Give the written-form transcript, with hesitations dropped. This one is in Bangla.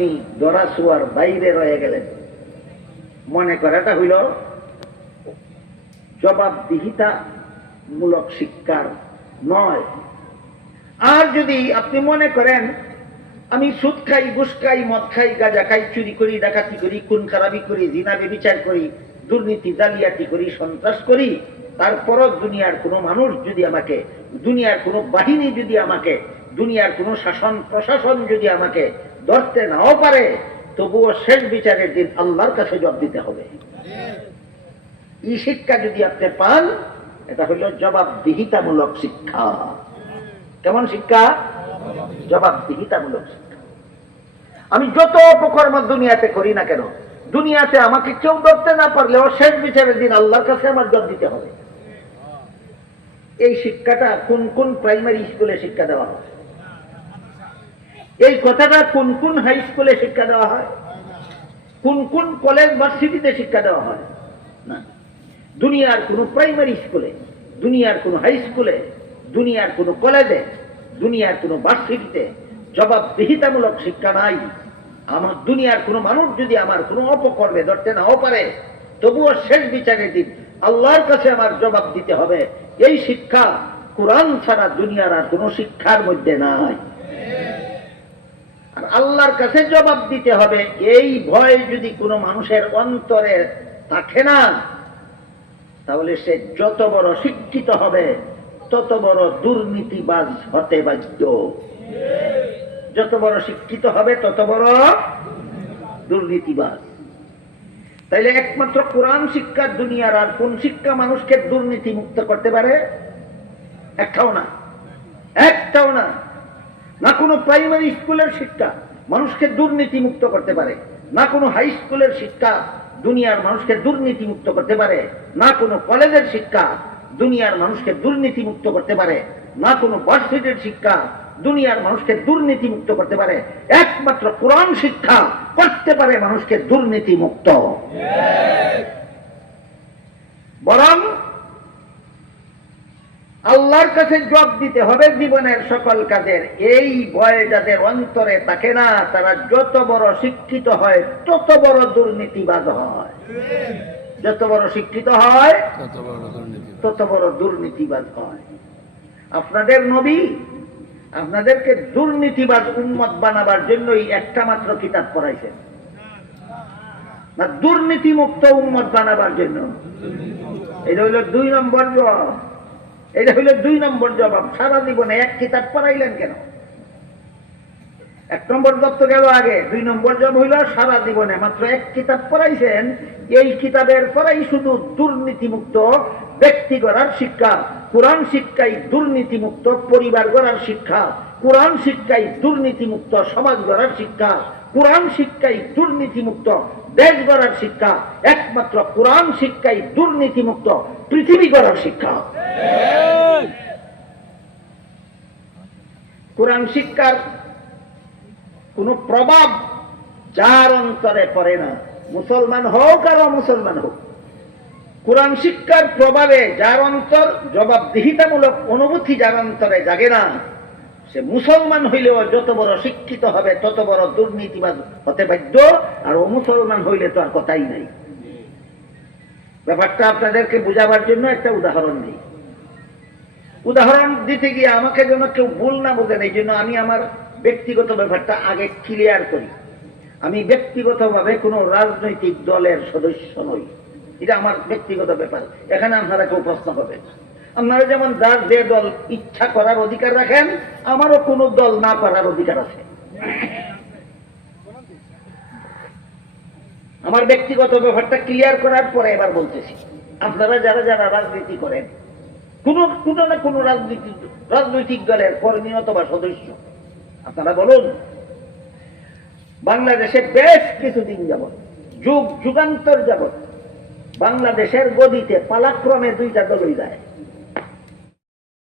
আপনি দরাসুয়ার বাইরে রয়ে গেলেন, মনে করাটা হইল জবাবদিহিতা মূলক শিক্ষার নয়। আর যদি আপনি মনে করেন আমি সুদ খাই, ঘুষ খাই, মদ খাই, গাঁজা খাই, চুরি করি, ডাকাতি করি, খুন খারাপি করি, জিনা ব্যভিচার করি, দুর্নীতি জালিয়াতি করি, সন্ত্রাস করি, তারপরও দুনিয়ার কোনো মানুষ যদি আমাকে, দুনিয়ার কোনো বাহিনী যদি আমাকে, দুনিয়ার কোনো শাসন প্রশাসন যদি আমাকে ধরতে নাও পারে, তবুও শেষ বিচারের দিন আল্লাহর কাছে জবাব দিতে হবে। এই শিক্ষা যদি আপনি পান, এটা হলো জবাবদিহিতামূলক শিক্ষা। কেমন শিক্ষা? জবাবদিহিতামূলক শিক্ষা। আমি যত অপকর্ম দুনিয়াতে করি না কেন, দুনিয়াতে আমাকে কেউ ধরতে না পারলেও শেষ বিচারের দিন আল্লাহর কাছে আমার জবাব দিতে হবে। এই শিক্ষাটা কোন কোন প্রাইমারি স্কুলে শিক্ষা দেওয়া হয়? এই কথাটা কোন কোন হাই স্কুলে শিক্ষা দেওয়া হয়? কোন কোন কলেজ ভার্সিটিতে শিক্ষা দেওয়া হয়? না, দুনিয়ার কোন প্রাইমারি স্কুলে, দুনিয়ার কোন হাই স্কুলে, দুনিয়ার কোন কলেজে, দুনিয়ার কোন ভার্সিটিতে জবাবদিহিতামূলক শিক্ষা নাই। আমার দুনিয়ার কোন মানুষ যদি আমার কোন অপকর্মে ধরতে নাও পারে, তবুও শেষ বিচারের দিন আল্লাহর কাছে আমার জবাব দিতে হবে। এই শিক্ষা কোরআন ছাড়া দুনিয়ার আর কোন শিক্ষার মধ্যে নাই। আর আল্লাহর কাছে জবাব দিতে হবে, এই ভয় যদি কোনো মানুষের অন্তরে থাকে না, তাহলে সে যত বড় শিক্ষিত হবে তত বড় দুর্নীতিবাজ হতে বাধ্য। যত বড় শিক্ষিত হবে তত বড় দুর্নীতিবাজ। তাইলে একমাত্র কোরআন শিক্ষা দুনিয়ার আর কোন শিক্ষা মানুষকে দুর্নীতি মুক্ত করতে পারে? একটাও না, একটাও না। না কোনো প্রাইমারি স্কুলের শিক্ষা মানুষকে দুর্নীতি মুক্ত করতে পারে, না কোনো হাই স্কুলের শিক্ষা দুনিয়ার মানুষকে দুর্নীতি মুক্ত করতে পারে, না কোনো কলেজের শিক্ষা দুনিয়ার মানুষকে দুর্নীতি মুক্ত করতে পারে, না কোনো ভার্সিটির শিক্ষা দুনিয়ার মানুষকে দুর্নীতি মুক্ত করতে পারে। একমাত্র কোরআন শিক্ষা করতে পারে মানুষকে দুর্নীতি মুক্ত। বরং আল্লাহর কাছে জবাব দিতে হবে জীবনের সকল কাজের। এই ভয় যাদের অন্তরে থাকে না, তারা যত বড় শিক্ষিত হয় তত বড় দুর্নীতিবাজ হয়। যত বড় শিক্ষিত হয় তত বড় দুর্নীতিবাজ হয়। আপনাদের নবী আপনাদেরকে দুর্নীতিবাজ উম্মত বানাবার জন্যই একটা মাত্র কিতাব পড়াইছেন, না দুর্নীতি মুক্ত উম্মত বানাবার জন্য। এটা হইল 2 নম্বর জবাব। এটা হইল 2 নম্বর জবাব। সারা জীবনে এক কিতাব পড়াইলেন কেন? 1 নম্বর জবাব তো গেল আগে। 2 নম্বর জবাব হইল সারা জীবনে মাত্র এক কিতাব পড়াইছেন। এই কিতাবের পড়াই শুধু দুর্নীতিমুক্ত ব্যক্তি গড়ার শিক্ষা। কোরআন শিক্ষাই দুর্নীতিমুক্ত পরিবার গড়ার শিক্ষা। কোরআন শিক্ষাই দুর্নীতিমুক্ত সমাজ গড়ার শিক্ষা। কোরআন শিক্ষাই দুর্নীতিমুক্ত দেশ গড়ার শিক্ষা। একমাত্র কোরআন শিক্ষাই দুর্নীতিমুক্ত পৃথিবী গড়ার শিক্ষা। কোরআন শিক্ষার কোন প্রভাব যার অন্তরে পড়ে না, মুসলমান হোক আর অমুসলমান হোক, কোরআন শিক্ষার প্রভাবে যার অন্তর জবাবদিহিতামূলক অনুভূতি যার অন্তরে জাগে না, সে মুসলমান হইলেও যত বড় শিক্ষিত হবে তত বড় দুর্নীতিবাদ হতে বাধ্য। আর অমুসলমান হইলে তো আর কথাই নাই। ব্যাপারটা আপনাদেরকে বুঝাবার জন্য একটা উদাহরণ দিই। উদাহরণ দিতে গিয়ে আমাকে যেন কেউ ভুল না বোঝেন, এই জন্য আমি আমার ব্যক্তিগত ব্যাপারটা আগে ক্লিয়ার করি। আমি ব্যক্তিগতভাবে কোনো রাজনৈতিক দলের সদস্য নই, এটা আমার ব্যক্তিগত ব্যাপার। এখানে আপনারা কেউ প্রশ্ন করবেন। আপনারা যেমন যার যে দল ইচ্ছা করার অধিকার রাখেন, আমারও কোনো দল না করার অধিকার আছে। আমার ব্যক্তিগত ব্যাপারটা ক্লিয়ার করার পরে এবার বলতেছি, আপনারা যারা যারা রাজনীতি করেন, কোনো না কোনো রাজনৈতিক দলের কর্মী অথবা সদস্য, আপনারা বলুন, বাংলাদেশে বেশ কিছুদিন যাবৎ, যুগান্তর যাবৎ বাংলাদেশের গদিতে পালাক্রমে 2টা দলই যায়।